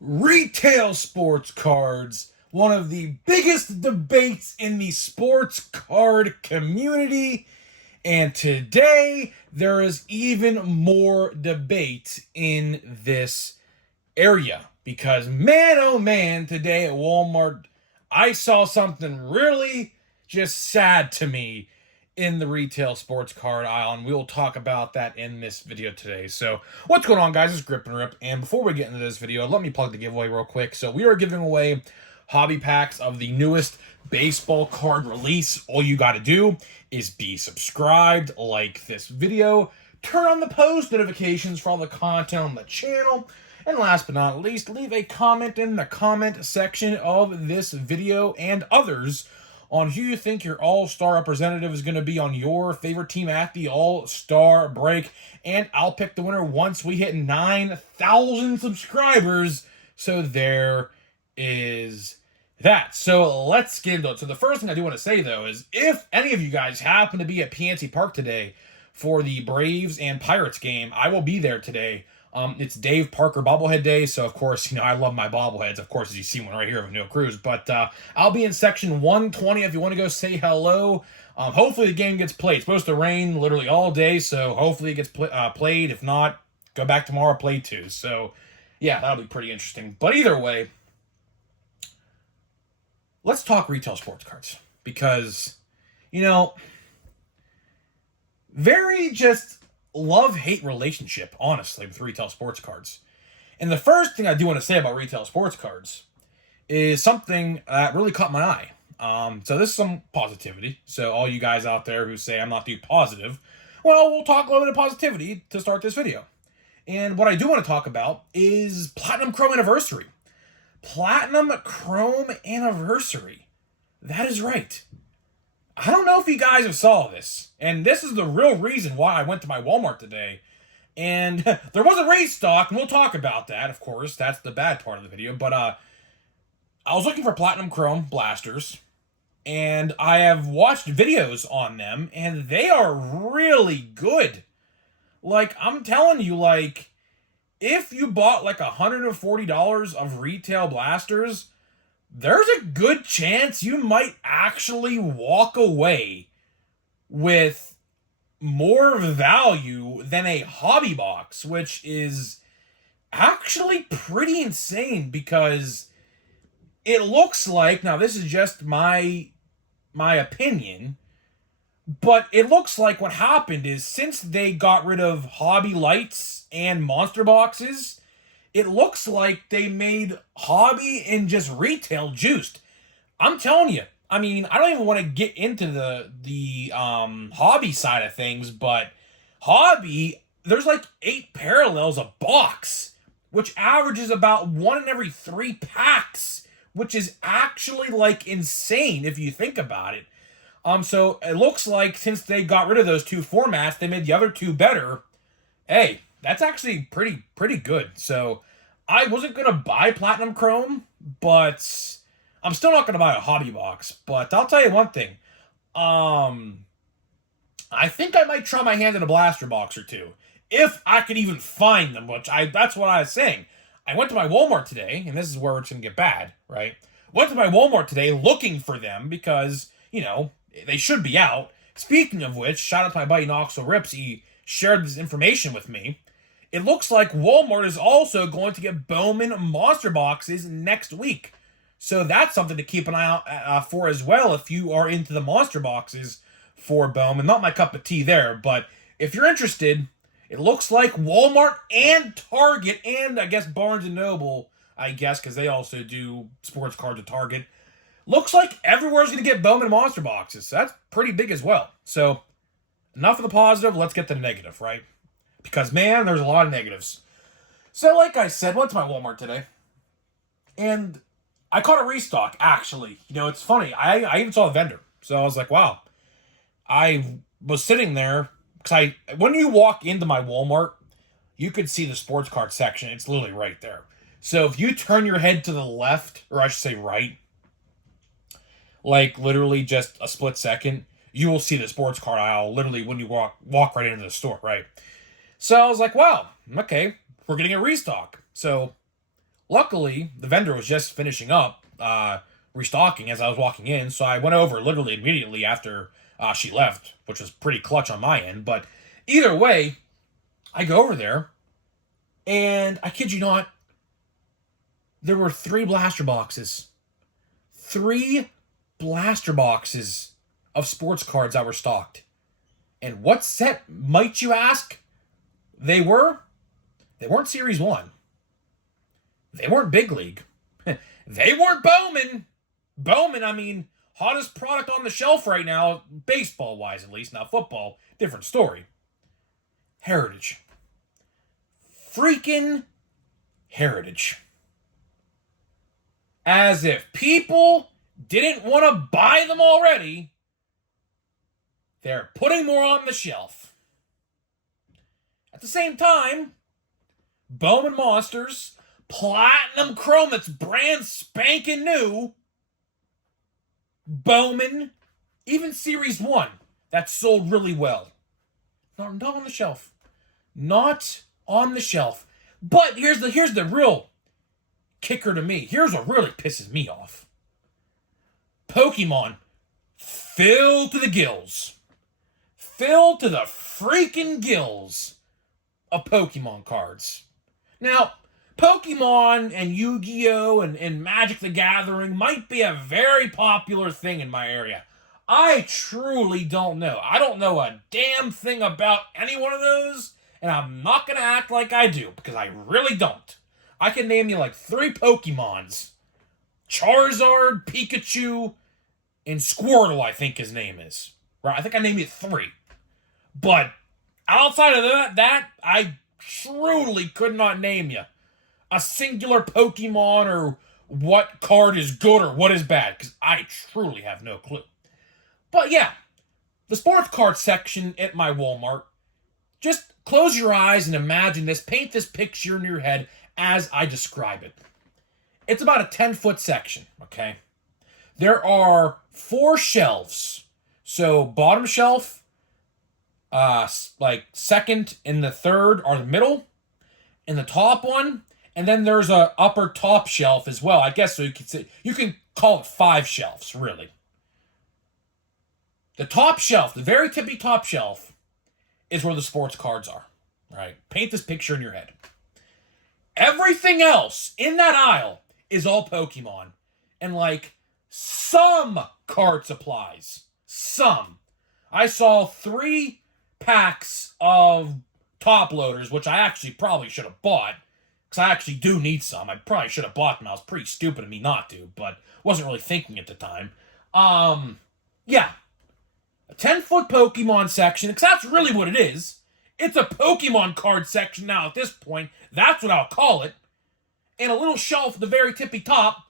Retail sports cards, one of the biggest debates in the sports card community. And today, there is even more debate in this area. Because, man, oh man, today at Walmart, I saw something really just sad to me in the retail sports card aisle, and we'll talk about that in this video today. So, what's going on, guys? It's Grip and Rip, and before we get into this video, let me plug the giveaway real quick. So, we are giving away hobby packs of the newest baseball card release. All you got to do is be subscribed, like this video, turn on the post notifications for all the content on the channel, and last but not least, leave a comment in the comment section of this video and others on who you think your all-star representative is going to be on your favorite team at the all-star break. And I'll pick the winner once we hit 9,000 subscribers. So there is that. So let's get into it. So the first thing I do want to say, though, is if any of you guys happen to be at PNC Park today for the Braves and Pirates game, I will be there today. It's Dave Parker bobblehead day, so of course, I love my bobbleheads, of course, as you see one right here of Neil Cruz, but I'll be in section 120 if you want to go say hello. Hopefully the game gets played. It's supposed to rain literally all day, so hopefully it gets played. If not, go back tomorrow, play too. So, yeah, that'll be pretty interesting. But either way, let's talk retail sports cards, because, very just love-hate relationship, honestly, with retail sports cards. And the first thing I do want to say about retail sports cards is something that really caught my eye. So this is some positivity. So all you guys out there who say I'm not too positive, well, we'll talk a little bit of positivity to start this video. And what I do want to talk about is Platinum Chrome Anniversary. Platinum Chrome Anniversary. That is right. I don't know if you guys have saw this, and this is the real reason why I went to my Walmart today. And there was a restock, and we'll talk about that, of course. That's the bad part of the video. But I was looking for Platinum Chrome blasters, and I have watched videos on them, and they are really good. Like, I'm telling you, like, if you bought like $140 of retail blasters, there's a good chance you might actually walk away with more value than a hobby box, which is actually pretty insane, because it looks like, now this is just my opinion, but it looks like what happened is, since they got rid of hobby lights and monster boxes, it looks like they made hobby and just retail juiced. I'm telling you. I mean, I don't even want to get into the hobby side of things, but hobby, there's like 8 parallels a box, which averages about 1 in every 3 packs, which is actually like insane if you think about it. So it looks like since they got rid of those 2 formats, they made the other 2 better. Hey, that's actually pretty good. So I wasn't going to buy Platinum Chrome, but I'm still not going to buy a hobby box. But I'll tell you one thing. I think I might try my hand in a blaster box or 2. If I could even find them, that's what I was saying. I went to my Walmart today, and this is where it's going to get bad, right? Went to my Walmart today looking for them because, they should be out. Speaking of which, shout out to my buddy Knoxville Rips. He shared this information with me. It looks like Walmart is also going to get Bowman monster boxes next week. So that's something to keep an eye out for as well if you are into the monster boxes for Bowman. Not my cup of tea there, but if you're interested, it looks like Walmart and Target and I guess Barnes & Noble, because they also do sports cards at Target, looks like everywhere's going to get Bowman monster boxes. So that's pretty big as well. So enough of the positive. Let's get to the negative, right? Because, man, there's a lot of negatives. So, like I said, went to my Walmart today. And I caught a restock, actually. It's funny. I even saw a vendor. So I was like, wow. I was sitting there. Because when you walk into my Walmart, you could see the sports card section. It's literally right there. So if you turn your head to the left, or I should say right, like literally just a split second, you will see the sports card aisle literally when you walk right into the store, right? So I was like, wow, okay, we're getting a restock. So Luckily, the vendor was just finishing up restocking as I was walking in, so I went over literally immediately after she left, which was pretty clutch on my end. But either way, I go over there, and I kid you not, there were 3 blaster boxes. 3 blaster boxes of sports cards that were stocked. And what set might you ask? They were? They weren't Series 1. They weren't Big League. They weren't Bowman. Bowman, I mean, hottest product on the shelf right now, baseball-wise at least. Now, football, different story. Heritage. Freaking Heritage. As if people didn't want to buy them already, they're putting more on the shelf. At the same time, Bowman Monsters, Platinum Chrome that's brand spanking new, Bowman, even Series 1, that sold really well. Not on the shelf. Not on the shelf. But here's the real kicker to me. Here's what really pisses me off. Pokemon filled to the gills. Filled to the freaking gills of Pokemon cards. Now, Pokemon and Yu-Gi-Oh! And Magic the Gathering might be a very popular thing in my area. I truly don't know. I don't know a damn thing about any one of those, and I'm not going to act like I do, because I really don't. I can name you like 3 Pokemons. Charizard, Pikachu, and Squirtle, I think his name is. Right? I think I named you 3. But outside of that, I truly could not name you a singular Pokemon or what card is good or what is bad, because I truly have no clue. But yeah, the sports card section at my Walmart, just close your eyes and imagine this, paint this picture in your head as I describe it. It's about a 10-foot section, okay? There are 4 shelves. So bottom shelf, like second and the third are the middle, and the top one, and then there's a upper top shelf as well. I guess so you can call it 5 shelves, really. The top shelf, the very tippy top shelf, is where the sports cards are. Right? Paint this picture in your head. Everything else in that aisle is all Pokemon. And like some card supplies. Some. I saw 3 packs of top loaders, which I actually probably should have bought, because I actually do need some. I probably should have bought them. I was pretty stupid of me not to, but wasn't really thinking at the time. Yeah. A 10-foot Pokemon section, because that's really what it is. It's a Pokemon card section now at this point. That's what I'll call it. And a little shelf at the very tippy top,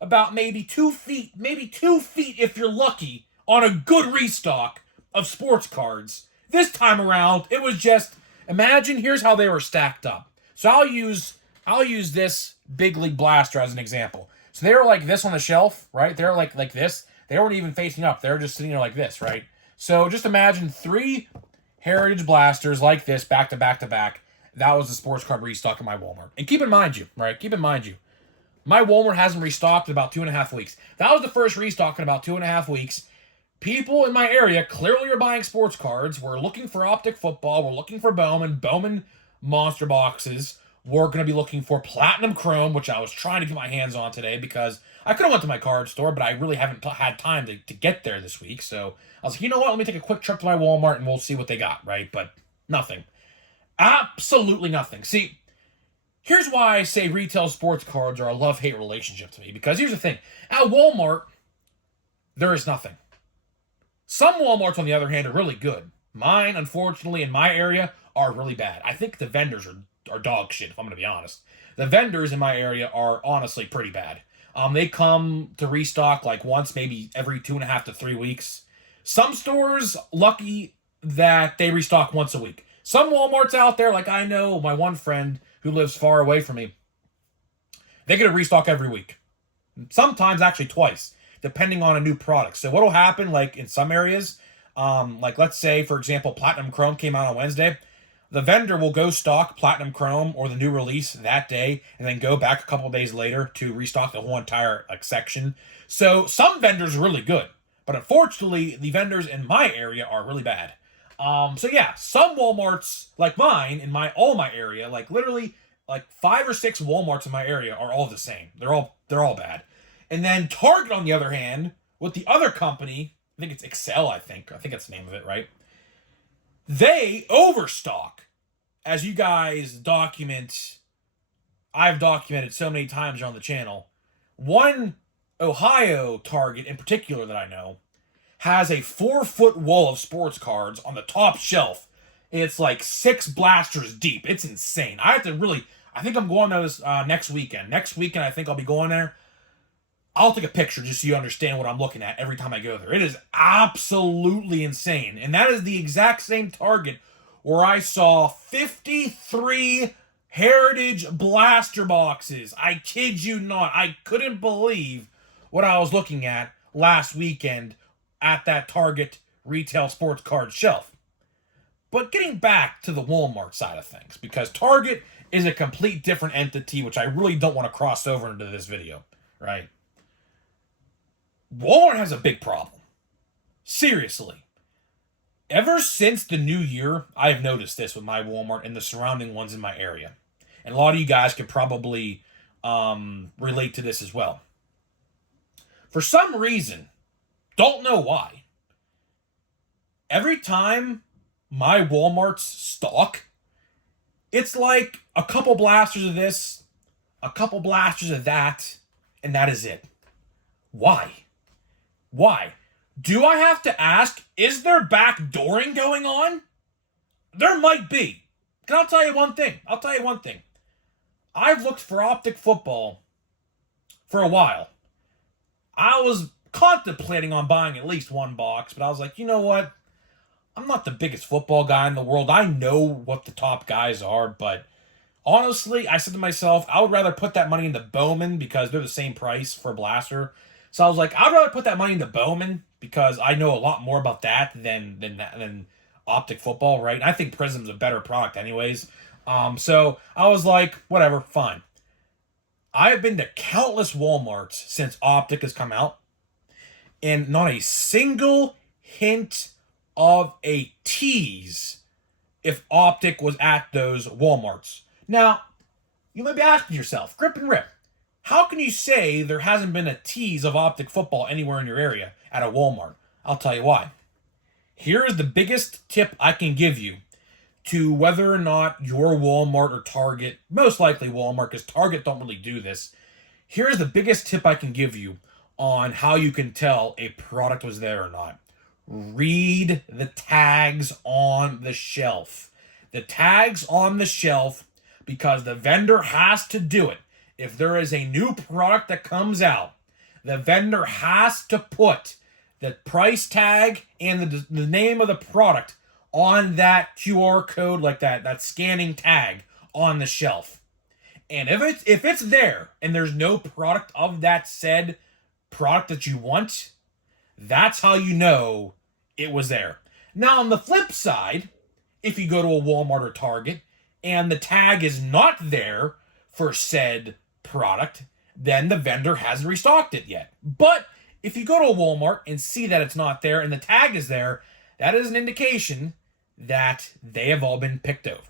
about maybe 2 feet if you're lucky, on a good restock of sports cards. This time around, it was just, imagine, here's how they were stacked up. So I'll use this Big League Blaster as an example. So they were like this on the shelf, right? They're like this. They weren't even facing up. They were just sitting there like this, right? So just imagine 3 Heritage Blasters like this, back to back to back. That was the sports card restock in my Walmart. And keep in mind my Walmart hasn't restocked in about 2.5 weeks. That was the first restock in about 2.5 weeks. People in my area clearly are buying sports cards. We're looking for Optic Football. We're looking for Bowman Monster Boxes. We're going to be looking for Platinum Chrome, which I was trying to get my hands on today because I could have went to my card store, but I really haven't had time to get there this week. So I was like, you know what? Let me take a quick trip to my Walmart and we'll see what they got, right? But nothing. Absolutely nothing. See, here's why I say retail sports cards are a love-hate relationship to me. Because here's the thing. At Walmart, there is nothing. Some Walmarts, on the other hand, are really good. Mine, unfortunately, in my area, are really bad. I think the vendors are dog shit, if I'm going to be honest. The vendors in my area are honestly pretty bad. They come to restock like once, maybe every 2.5 to 3 weeks. Some stores, lucky that they restock once a week. Some Walmarts out there, like I know my one friend who lives far away from me, they get a restock every week. Sometimes actually twice, depending on a new product. So what'll happen, like in some areas, like let's say, for example, Platinum Chrome came out on Wednesday. the vendor will go stock Platinum Chrome or the new release that day, and then go back a couple days later to restock the whole entire section. So some vendors are really good, but unfortunately, the vendors in my area are really bad. So yeah, some Walmarts like mine in my area, like literally like 5 or 6 Walmarts in my area are all the same. They're all bad. And then Target, on the other hand, with the other company, I think it's Excel. I think that's the name of it, right? They overstock, as you guys document. I've documented so many times on the channel. One Ohio Target in particular that I know has a 4-foot wall of sports cards on the top shelf. It's like 6 blasters deep. It's insane. I think I'm going to this next weekend. Next weekend, I think I'll be going there. I'll take a picture just so you understand what I'm looking at every time I go there. It is absolutely insane. And that is the exact same Target where I saw 53 Heritage blaster boxes. I kid you not. I couldn't believe what I was looking at last weekend at that Target retail sports card shelf. But getting back to the Walmart side of things, because Target is a complete different entity, which I really don't want to cross over into this video, right? Walmart has a big problem. Seriously. Ever since the new year, I've noticed this with my Walmart and the surrounding ones in my area. And a lot of you guys can probably relate to this as well. For some reason, don't know why, every time my Walmarts stock, it's like a couple blasters of this, a couple blasters of that, and that is it. Why? Why? Do I have to ask, is there backdooring going on? There might be. And I'll tell you one thing. I've looked for Optic Football for a while. I was contemplating on buying at least one box, but I was like, you know what? I'm not the biggest football guy in the world. I know what the top guys are, but honestly, I said to myself, I would rather put that money into Bowman because they're the same price for a blaster. So I was like, I'd rather put that money into Bowman because I know a lot more about that than Optic Football, right? And I think Prism's a better product anyways. So I was like, whatever, fine. I have been to countless Walmarts since Optic has come out, and not a single hint of a tease if Optic was at those Walmarts. Now, you may be asking yourself, Grip and Rip, how can you say there hasn't been a tease of Optic Football anywhere in your area at a Walmart? I'll tell you why. Here is the biggest tip I can give you to whether or not your Walmart or Target, most likely Walmart, because Target don't really do this. Here's the biggest tip I can give you on how you can tell a product was there or not. Read the tags on the shelf. The tags on the shelf, because the vendor has to do it. If there is a new product that comes out, the vendor has to put the price tag and the name of the product on that QR code, like that scanning tag on the shelf. And if it's there and there's no product of that said product that you want, that's how you know it was there. Now, on the flip side, if you go to a Walmart or Target and the tag is not there for said product, then the vendor hasn't restocked it yet. But if you go to a Walmart and see that it's not there and the tag is there, that is an indication that they have all been picked over.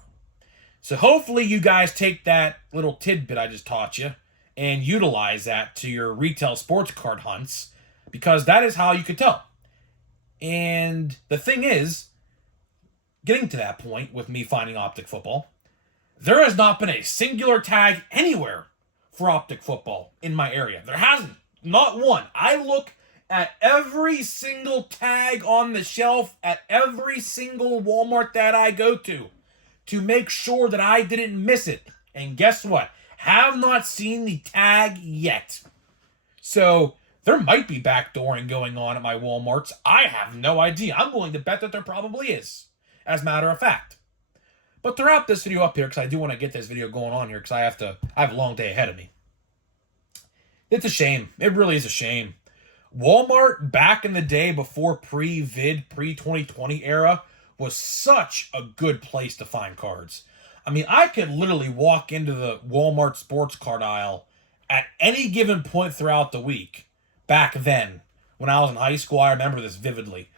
So hopefully you guys take that little tidbit I just taught you and utilize that to your retail sports card hunts, because that is how you could tell. And the thing is, getting to that point with me finding Optic Football, there has not been a singular tag anywhere for Optic Football in my area. There hasn't. Not one. I look at every single tag on the shelf at every single Walmart that I go to make sure that I didn't miss it. And guess what? Have not seen the tag yet. So there might be backdooring going on at my Walmarts. I have no idea. I'm willing to bet that there probably is, as a matter of fact. But to wrap this video up here, because I do want to get this video going on here, because I have a long day ahead of me. It's a shame. It really is a shame. Walmart, back in the day before pre-2020 era, was such a good place to find cards. I mean, I could literally walk into the Walmart sports card aisle at any given point throughout the week. Back then, when I was in high school, I remember this vividly.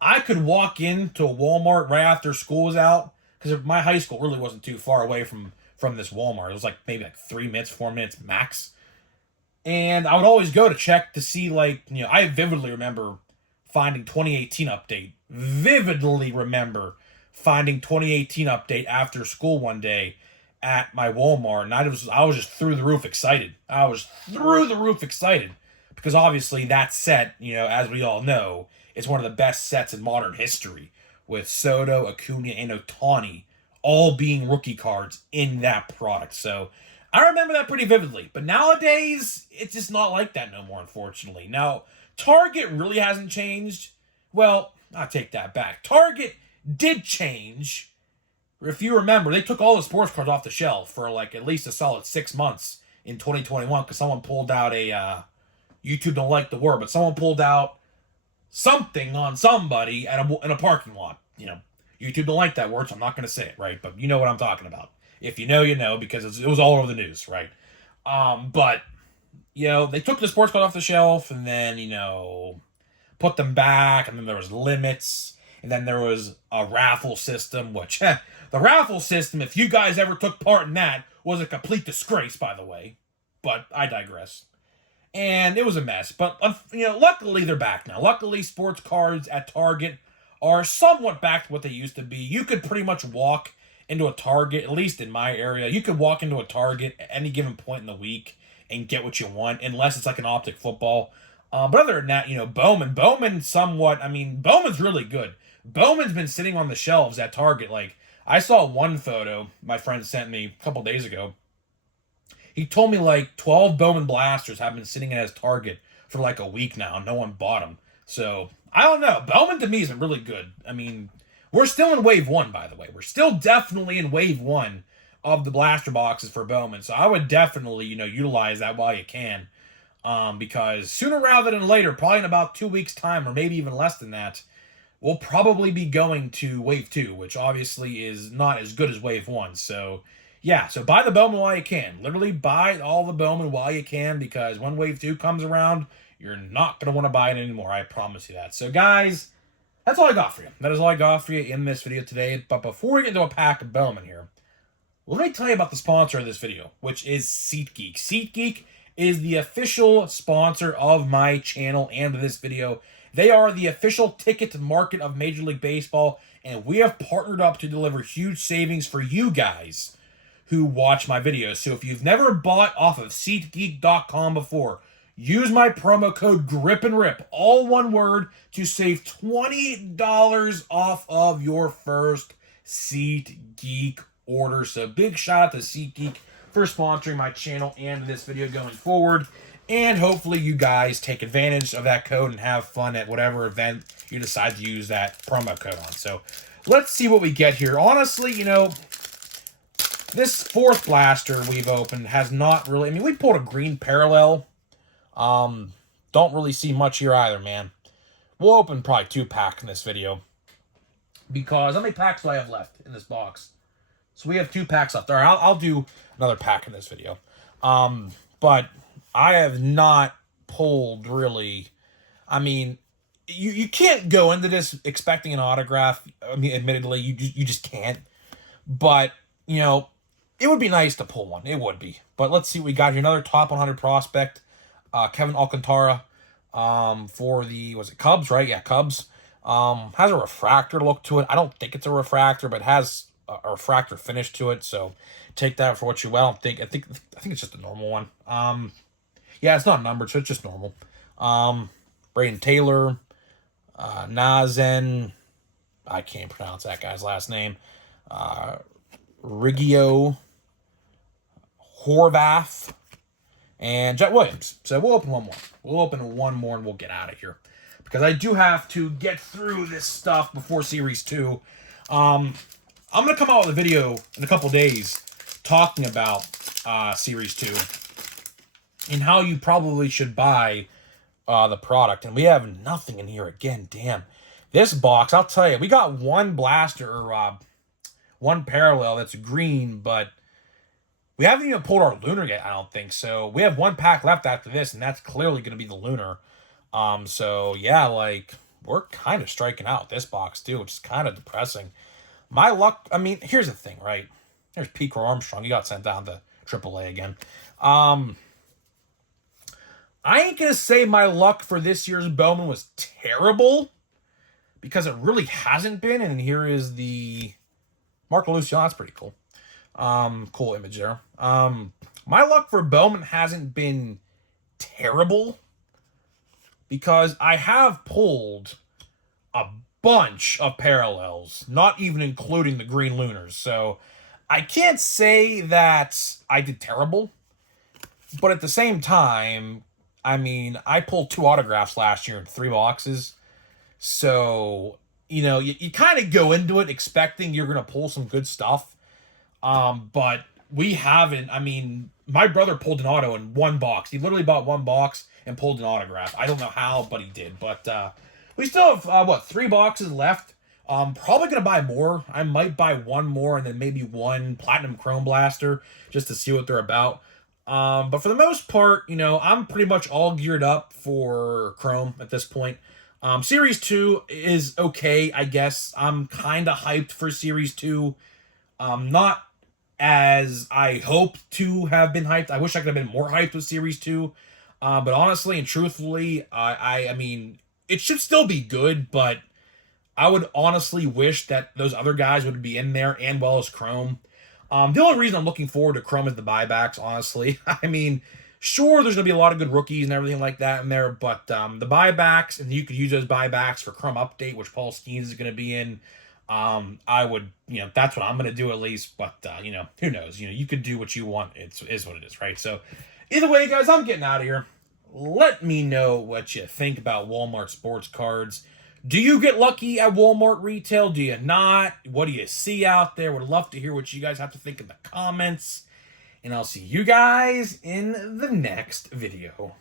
I could walk into a Walmart right after school was out, because my high school really wasn't too far away from this Walmart. It was like maybe like 3 minutes, 4 minutes max. And I would always go to check to see, like, I vividly remember finding 2018 update. Vividly remember finding 2018 update after school one day at my Walmart, and I was just through the roof excited. I was through the roof excited because obviously that set, as we all know, is one of the best sets in modern history, with Soto, Acuna, and Ohtani all being rookie cards in that product. So I remember that pretty vividly. But nowadays, it's just not like that no more, unfortunately. Now, Target really hasn't changed. Well, I take that back. Target did change. If you remember, they took all the sports cards off the shelf for like at least a solid 6 months in 2021 because someone pulled out YouTube don't like the word, but someone pulled out something on somebody in a parking lot. YouTube don't like that word, so I'm not going to say it, right? But you know what I'm talking about. If you know, you know, because it was all over the news, right? But, they took the sports card off the shelf and then, put them back, and then there was limits, and then there was a raffle system, which, the raffle system, if you guys ever took part in that, was a complete disgrace, by the way. But I digress. And it was a mess. But, luckily they're back now. Luckily, sports cards at Target are somewhat back to what they used to be. You could pretty much walk into a Target, at least in my area. You could walk into a Target at any given point in the week and get what you want, unless it's like an optic football. But other than that, Bowman somewhat, Bowman's really good. Bowman's been sitting on the shelves at Target. Like, I saw one photo my friend sent me a couple days ago. He told me like 12 Bowman blasters have been sitting at his Target for like a week now. No one bought them. So, I don't know. Bowman to me has been really good. We're still in wave 1, by the way. We're still definitely in wave 1 of the blaster boxes for Bowman. So I would definitely, utilize that while you can. Because sooner rather than later, probably in about 2 weeks' time, or maybe even less than that, we'll probably be going to wave 2, which obviously is not as good as wave 1. So, yeah, so buy the Bowman while you can. Literally buy all the Bowman while you can, because when wave 2 comes around, you're not going to want to buy it anymore. I promise you that. So, guys, that's all I got for you. That is all I got for you in this video today. But before we get into a pack of Bowman here, let me tell you about the sponsor of this video, which is SeatGeek. SeatGeek is the official sponsor of my channel and of this video. They are the official ticket market of Major League Baseball, and we have partnered up to deliver huge savings for you guys who watch my videos. So if you've never bought off of SeatGeek.com before, use my promo code GRIPANDRIP, all one word, to save $20 off of your first SeatGeek order. So big shout out to SeatGeek for sponsoring my channel and this video going forward. And hopefully you guys take advantage of that code and have fun at whatever event you decide to use that promo code on. So let's see what we get here. Honestly, this fourth blaster we've opened has not really... we pulled a green parallel. Don't really see much here either, man. We'll open probably 2 packs in this video, because how many packs do I have left in this box? So we have 2 packs left. All right, I'll do another pack in this video. But I have not pulled really... you can't go into this expecting an autograph. Admittedly, you just can't. But, it would be nice to pull one. It would be. But let's see what we got here. Another top 100 prospect. Kevin Alcantara for the, was it Cubs, right? Yeah, Cubs. Has a refractor look to it. I don't think it's a refractor, but has a refractor finish to it. So take that for what you will. I think it's just a normal one. Yeah, it's not numbered, so it's just normal. Braden Taylor, Nazen, I can't pronounce that guy's last name. Riggio, Horvath, and Jet Williams. So we'll open one more. We'll open one more and we'll get out of here, because I do have to get through this stuff before Series 2. I'm going to come out with a video in a couple days talking about Series 2 and how you probably should buy the product. And we have nothing in here again. Damn. This box, I'll tell you, we got one blaster, or one parallel that's green, but we haven't even pulled our lunar yet, I don't think. So we have one pack left after this, and that's clearly going to be the lunar. So yeah, like, we're kind of striking out with this box too, which is kind of depressing. My luck, I mean, here's the thing, right? There's Pico Armstrong. He got sent down to AAA again. I ain't going to say my luck for this year's Bowman was terrible, because it really hasn't been. And here is the Marco Luciano. That's pretty cool. Cool image there. My luck for Bowman hasn't been terrible, because I have pulled a bunch of parallels, not even including the green lunars. So I can't say that I did terrible, but at the same time, I mean, I pulled 2 autographs last year in 3 boxes. So, you kind of go into it expecting you're going to pull some good stuff. But we haven't. I mean, my brother pulled an auto in 1 box. He literally bought 1 box and pulled an autograph. I don't know how, but he did. But we still have, 3 boxes left. Probably going to buy more. I might buy 1 more and then maybe 1 Platinum Chrome Blaster just to see what they're about. But for the most part, I'm pretty much all geared up for Chrome at this point. Series 2 is okay, I guess. I'm kind of hyped for Series 2. Not as I hoped to have been hyped. I wish I could have been more hyped with Series 2. But honestly and truthfully, I mean, it should still be good, but I would honestly wish that those other guys would be in there, and well as Chrome. The only reason I'm looking forward to Chrome is the buybacks, honestly. I mean, sure, there's going to be a lot of good rookies and everything like that in there, but the buybacks, and you could use those buybacks for Chrome Update, which Paul Skeens is going to be in. I would, that's what I'm going to do at least, but, who knows? You could do what you want. It is what it is, right? So, either way, guys, I'm getting out of here. Let me know what you think about Walmart sports cards. Do you get lucky at Walmart retail? Do you not? What do you see out there? Would love to hear what you guys have to think in the comments. And I'll see you guys in the next video.